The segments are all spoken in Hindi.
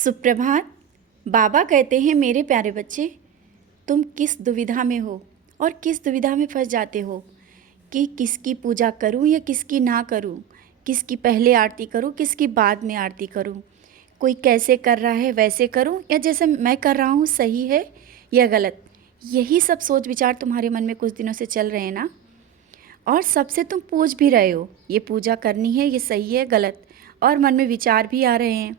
सुप्रभात। बाबा कहते हैं, मेरे प्यारे बच्चे, तुम किस दुविधा में हो और किस दुविधा में फंस जाते हो कि किसकी पूजा करूं या किसकी ना करूं, किसकी पहले आरती करूं, किसकी बाद में आरती करूं, कोई कैसे कर रहा है वैसे करूं या जैसे मैं कर रहा हूं सही है या गलत। यही सब सोच विचार तुम्हारे मन में कुछ दिनों से चल रहे हैं ना। और सबसे तुम पूछ भी रहे हो ये पूजा करनी है, ये सही है गलत, और मन में विचार भी आ रहे हैं,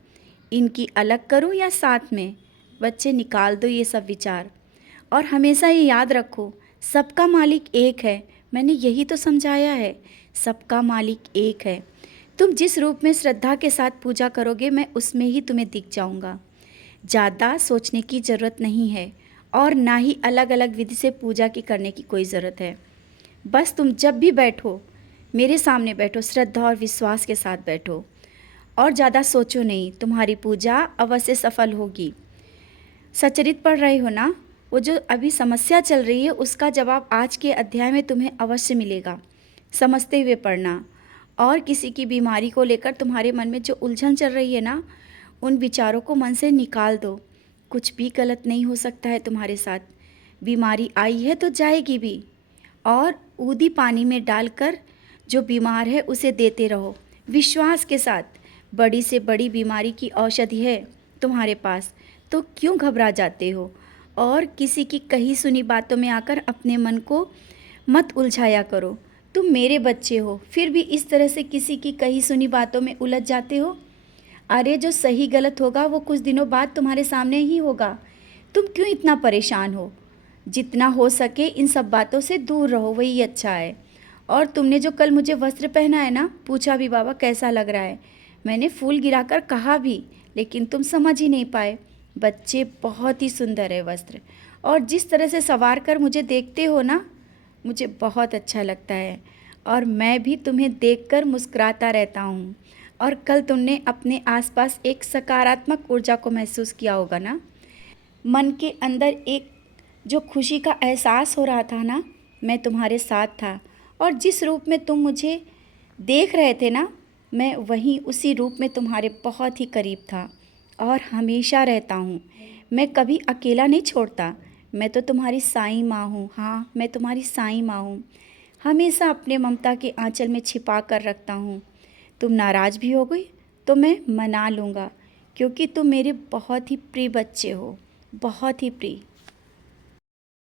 इनकी अलग करूं या साथ में। बच्चे, निकाल दो ये सब विचार और हमेशा ये याद रखो, सबका मालिक एक है। मैंने यही तो समझाया है, सबका मालिक एक है। तुम जिस रूप में श्रद्धा के साथ पूजा करोगे, मैं उसमें ही तुम्हें दिख जाऊंगा। ज़्यादा सोचने की ज़रूरत नहीं है और ना ही अलग अलग विधि से पूजा की करने की कोई ज़रूरत है। बस तुम जब भी बैठो, मेरे सामने बैठो, श्रद्धा और विश्वास के साथ बैठो और ज़्यादा सोचो नहीं, तुम्हारी पूजा अवश्य सफल होगी। सचरित पढ़ रहे हो ना, वो जो अभी समस्या चल रही है उसका जवाब आज के अध्याय में तुम्हें अवश्य मिलेगा। समझते हुए पढ़ना। और किसी की बीमारी को लेकर तुम्हारे मन में जो उलझन चल रही है ना, उन विचारों को मन से निकाल दो। कुछ भी गलत नहीं हो सकता है तुम्हारे साथ। बीमारी आई है तो जाएगी भी, और ऊदी पानी में डालकर जो बीमार है उसे देते रहो विश्वास के साथ। बड़ी से बड़ी बीमारी की औषधि है तुम्हारे पास, तो क्यों घबरा जाते हो। और किसी की कही सुनी बातों में आकर अपने मन को मत उलझाया करो। तुम मेरे बच्चे हो, फिर भी इस तरह से किसी की कही सुनी बातों में उलझ जाते हो। अरे, जो सही गलत होगा वो कुछ दिनों बाद तुम्हारे सामने ही होगा। तुम क्यों इतना परेशान हो। जितना हो सके इन सब बातों से दूर रहो, वही अच्छा है। और तुमने जो कल मुझे वस्त्र पहना है ना, पूछा भी बाबा कैसा लग रहा है, मैंने फूल गिराकर कहा भी, लेकिन तुम समझ ही नहीं पाए। बच्चे, बहुत ही सुंदर है वस्त्र, और जिस तरह से संवार कर मुझे देखते हो ना, मुझे बहुत अच्छा लगता है। और मैं भी तुम्हें देखकर मुस्कुराता रहता हूँ। और कल तुमने अपने आसपास एक सकारात्मक ऊर्जा को महसूस किया होगा ना। मन के अंदर एक जो खुशी का एहसास हो रहा था ना, मैं तुम्हारे साथ था। और जिस रूप में तुम मुझे देख रहे थे ना, मैं वहीं उसी रूप में तुम्हारे बहुत ही करीब था और हमेशा रहता हूँ। मैं कभी अकेला नहीं छोड़ता। मैं तो तुम्हारी साईं माँ हूँ। हाँ, मैं तुम्हारी साईं माँ हूँ। हमेशा अपने ममता के आंचल में छिपा कर रखता हूँ। तुम नाराज़ भी हो गई तो मैं मना लूँगा, क्योंकि तुम मेरे बहुत ही प्रिय बच्चे हो, बहुत ही प्रिय।